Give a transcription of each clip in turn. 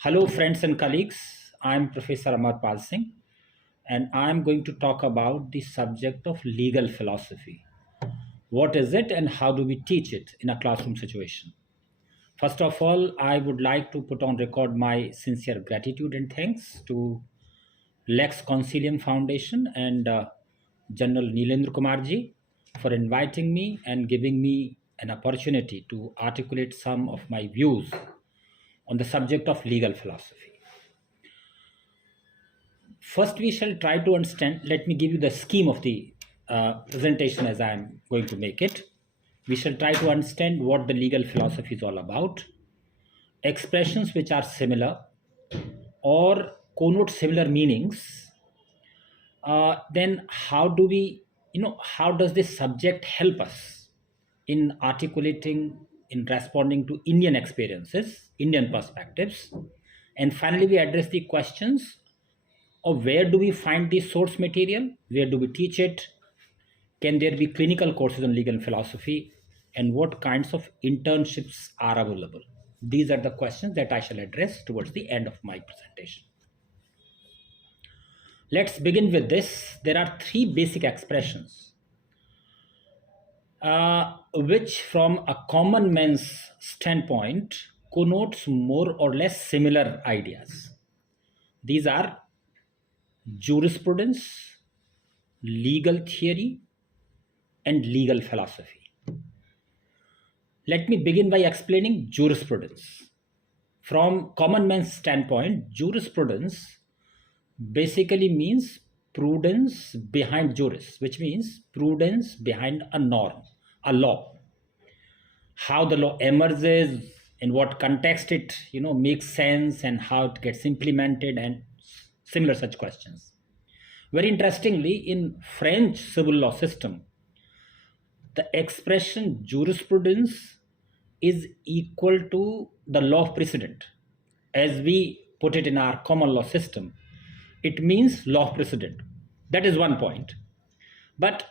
Hello, friends and colleagues. I'm Professor Amar Pal Singh, and I'm going to talk about the subject of legal philosophy. What is it, and how do we teach it in a classroom situation? First of all, I would like to put on record my sincere gratitude and thanks to Lex Consilium Foundation and General Neelendra Kumarji for inviting me and giving me an opportunity to articulate some of my views on the subject of legal philosophy. First, we shall try to understand. Let me give you the scheme of the presentation as I am going to make it. We shall try to understand what the legal philosophy is all about, expressions which are similar or connote similar meanings. Then, how does this subject help us in articulating, in responding to Indian experiences, Indian perspectives? And finally, we address the questions of where do we find the source material, where do we teach it, can there be clinical courses on legal philosophy, and what kinds of internships are available. These are the questions that I shall address towards the end of my presentation. Let's begin with this. There are three basic expressions which from a common man's standpoint connotes more or less similar ideas. These are jurisprudence, legal theory, and legal philosophy. Let me begin by explaining jurisprudence. From common man's standpoint, jurisprudence basically means prudence behind juris, which means prudence behind a norm, a law. How the law emerges, in what context it makes sense, and how it gets implemented, and similar such questions. Very interestingly, in French civil law system, the expression jurisprudence is equal to the law of precedent. As we put it in our common law system, it means law of precedent. That is one point. But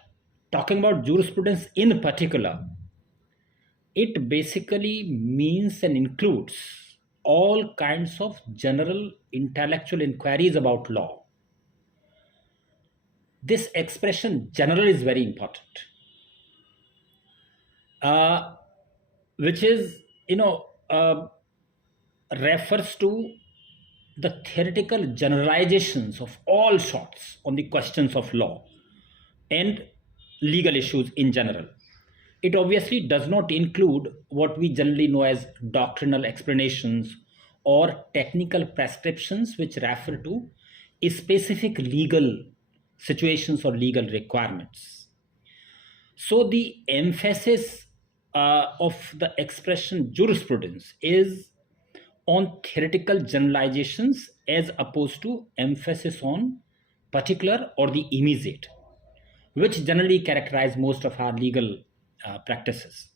talking about jurisprudence in particular, it basically means and includes all kinds of general intellectual inquiries about law. This expression general is very important, which is, refers to the theoretical generalizations of all sorts on the questions of law and legal issues in general. It obviously does not include what we generally know as doctrinal explanations or technical prescriptions which refer to specific legal situations or legal requirements. So the emphasis of the expression jurisprudence is on theoretical generalizations as opposed to emphasis on particular or the immediate, which generally characterize most of our legal practices.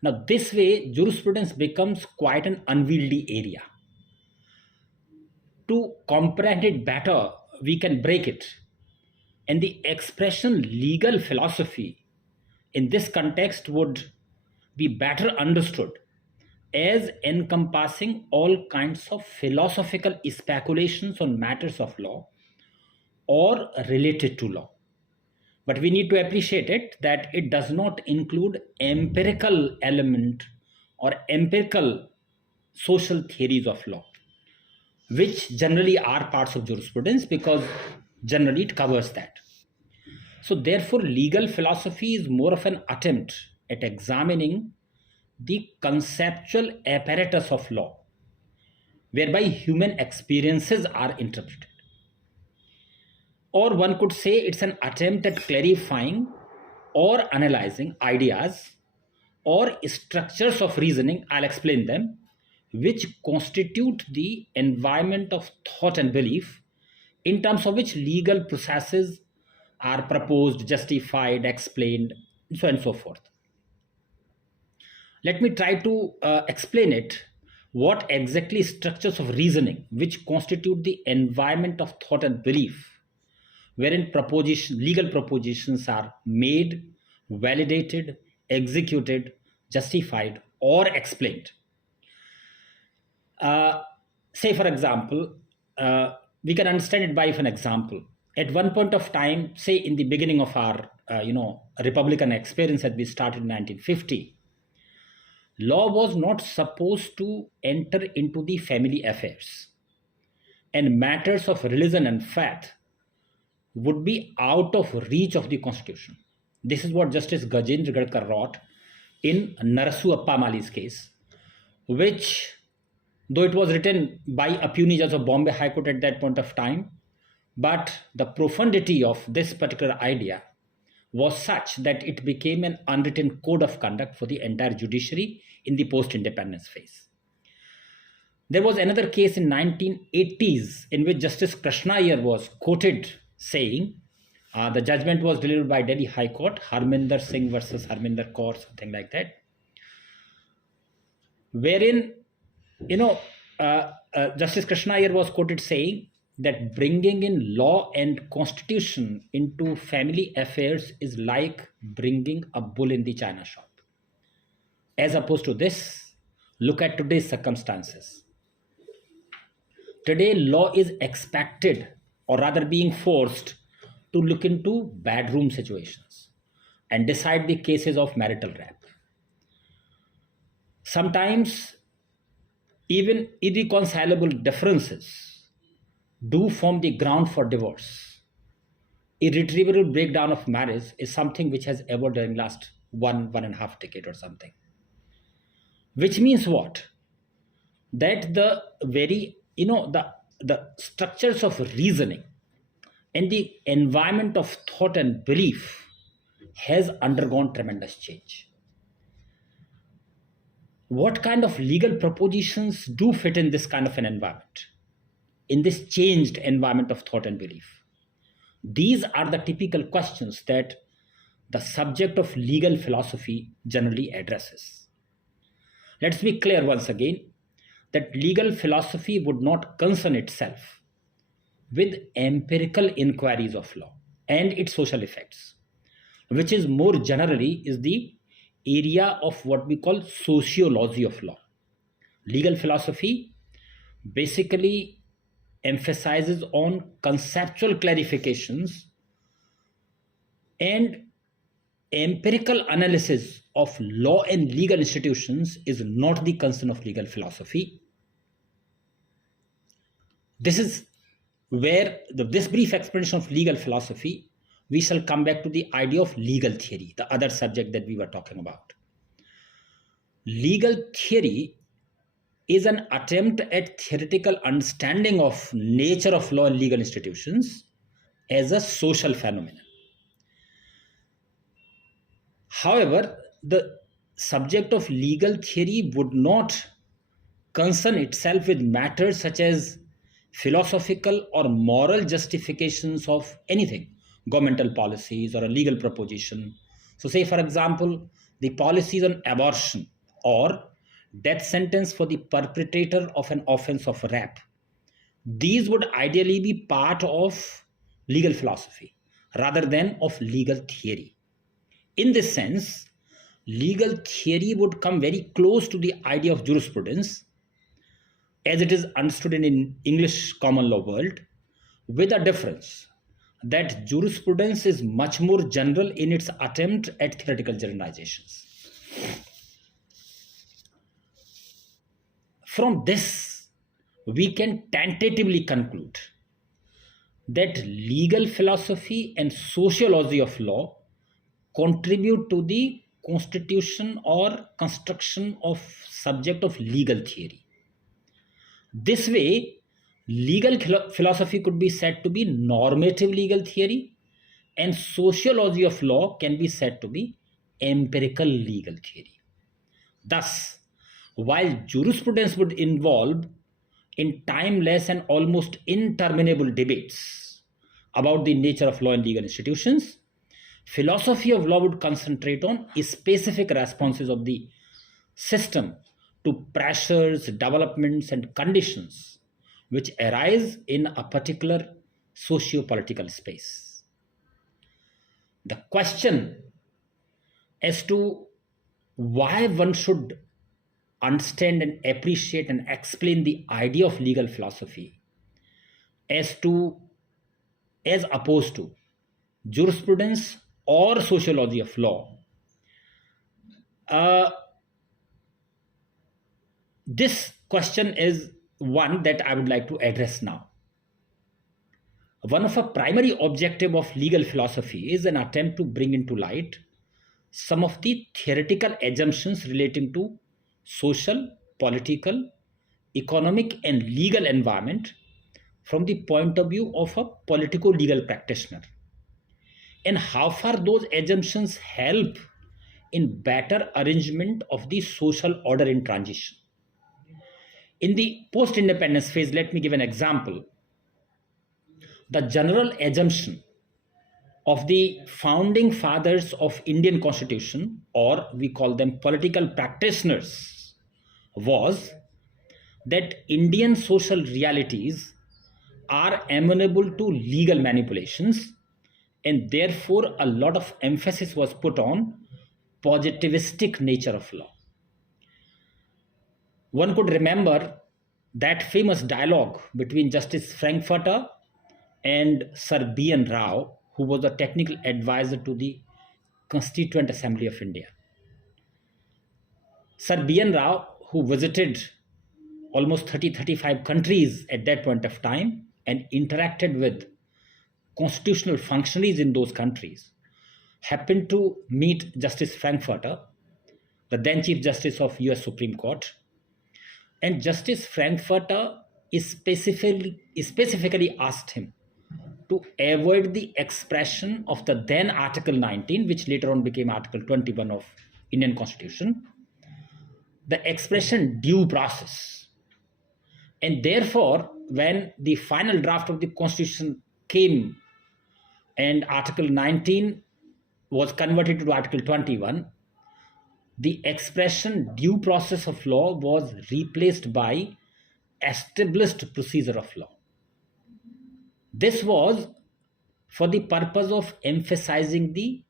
Now, this way, jurisprudence becomes quite an unwieldy area. To comprehend it better, we can break it. And the expression legal philosophy in this context would be better understood as encompassing all kinds of philosophical speculations on matters of law or related to law. But we need to appreciate it that it does not include empirical element or empirical social theories of law, which generally are parts of jurisprudence because generally it covers that. So therefore, legal philosophy is more of an attempt at examining the conceptual apparatus of law, whereby human experiences are interpreted. Or one could say it's an attempt at clarifying or analyzing ideas or structures of reasoning, I'll explain them, which constitute the environment of thought and belief, in terms of which legal processes are proposed, justified, explained, and so on and so forth. Let me try to explain it. What exactly structures of reasoning which constitute the environment of thought and belief, wherein legal propositions are made, validated, executed, justified, or explained. say for example, we can understand it by an example. At one point of time, say in the beginning of our Republican experience that we started in 1950, law was not supposed to enter into the family affairs, and matters of religion and faith would be out of reach of the constitution. This is what Justice Gajendra Gadkar wrote in Narasu Appamali's case, which, though it was written by a puny judge of Bombay High Court at that point of time, but the profundity of this particular idea was such that it became an unwritten code of conduct for the entire judiciary in the post-independence phase. There was another case in 1980s in which Justice Krishna Iyer was quoted saying, the judgment was delivered by Delhi High Court, Harminder Singh versus Harminder Kaur, something like that, wherein Justice Krishna Iyer was quoted saying that bringing in law and constitution into family affairs is like bringing a bull in the china shop. As opposed to this, look at today's circumstances. Today, law is expected, or rather being forced, to look into bedroom situations and decide the cases of marital rape. Sometimes, even irreconcilable differences do form the ground for divorce. Irretrievable breakdown of marriage is something which has evolved during last one and a half decade or something. Which means what? That the very, the structures of reasoning and the environment of thought and belief has undergone tremendous change. What kind of legal propositions do fit in this kind of an environment, in this changed environment of thought and belief? These are the typical questions that the subject of legal philosophy generally addresses. Let's be clear once again that legal philosophy would not concern itself with empirical inquiries of law and its social effects, which is more generally is the area of what we call sociology of law. Legal philosophy basically emphasizes on conceptual clarifications, and empirical analysis of law and legal institutions is not the concern of legal philosophy. This is where this brief explanation of legal philosophy, we shall come back to the idea of legal theory, the other subject that we were talking about. Legal theory is an attempt at theoretical understanding of nature of law and legal institutions as a social phenomenon. However, the subject of legal theory would not concern itself with matters such as philosophical or moral justifications of anything, governmental policies or a legal proposition. So say, for example, the policies on abortion or death sentence for the perpetrator of an offense of rape. These would ideally be part of legal philosophy rather than of legal theory. In this sense, legal theory would come very close to the idea of jurisprudence as it is understood in English common law world, with a difference that jurisprudence is much more general in its attempt at theoretical generalizations. From this, we can tentatively conclude that legal philosophy and sociology of law contribute to the constitution or construction of subject of legal theory. This way, legal philosophy could be said to be normative legal theory, and sociology of law can be said to be empirical legal theory. Thus, while jurisprudence would involve in timeless and almost interminable debates about the nature of law and legal institutions, philosophy of law would concentrate on specific responses of the system to pressures, developments, and conditions which arise in a particular socio-political space. The question as to why one should understand and appreciate and explain the idea of legal philosophy as opposed to jurisprudence or sociology of law, this question is one that I would like to address now. One of the primary objectives of legal philosophy is an attempt to bring into light some of the theoretical assumptions relating to social, political, economic, and legal environment from the point of view of a politico-legal practitioner, and how far those assumptions help in better arrangement of the social order in transition. In the post-independence phase, let me give an example. The general assumption of the founding fathers of Indian Constitution, or we call them political practitioners, was that Indian social realities are amenable to legal manipulations, and therefore a lot of emphasis was put on positivistic nature of law. One could remember that famous dialogue between Justice Frankfurter and Sir B.N. Rao, who was a technical advisor to the Constituent Assembly of India. Sir B.N. Rao, who visited almost 35 countries at that point of time and interacted with constitutional functionaries in those countries, happened to meet Justice Frankfurter, the then Chief Justice of US Supreme Court. And Justice Frankfurter specifically asked him to avoid the expression of the then Article 19, which later on became Article 21 of Indian Constitution, the expression due process. And therefore, when the final draft of the Constitution came and Article 19 was converted to Article 21, the expression due process of law was replaced by established procedure of law. This was for the purpose of emphasizing the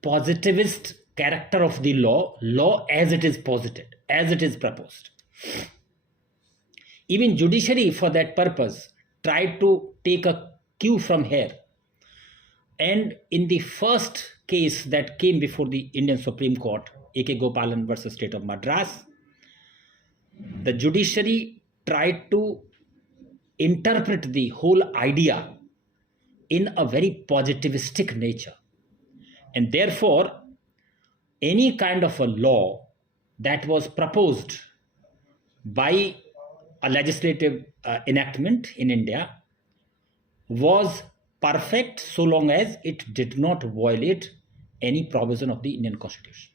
positivist character of the law as it is posited, as it is proposed. Even judiciary for that purpose tried to take a cue from here. And in the first case that came before the Indian Supreme Court, A.K. Gopalan versus State of Madras, the judiciary tried to interpret the whole idea in a very positivistic nature. And therefore, any kind of a law that was proposed by a legislative enactment in India was perfect so long as it did not violate any provision of the Indian Constitution.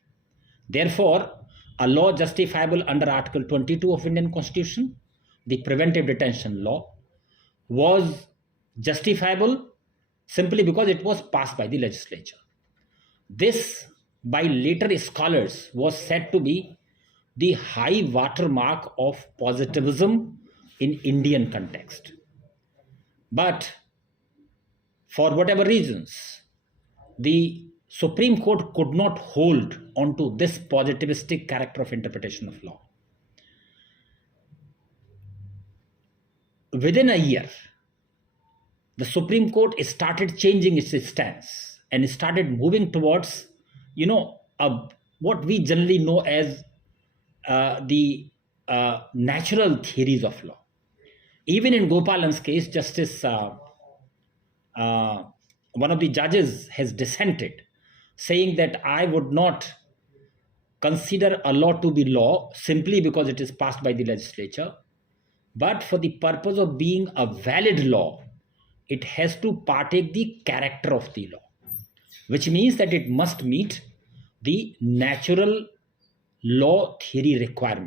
Therefore, a law justifiable under Article 22 of Indian Constitution, the preventive detention law, was justifiable simply because it was passed by the legislature. This, by later scholars, was said to be the high watermark of positivism in Indian context. But for whatever reasons, the Supreme Court could not hold onto this positivistic character of interpretation of law. Within a year, the Supreme Court started changing its stance and started moving towards, what we generally know as the natural theories of law. Even in Gopalan's case, one of the judges has dissented, saying that I would not consider a law to be law simply because it is passed by the legislature, but for the purpose of being a valid law, it has to partake the character of the law, which means that it must meet the natural law theory requirement.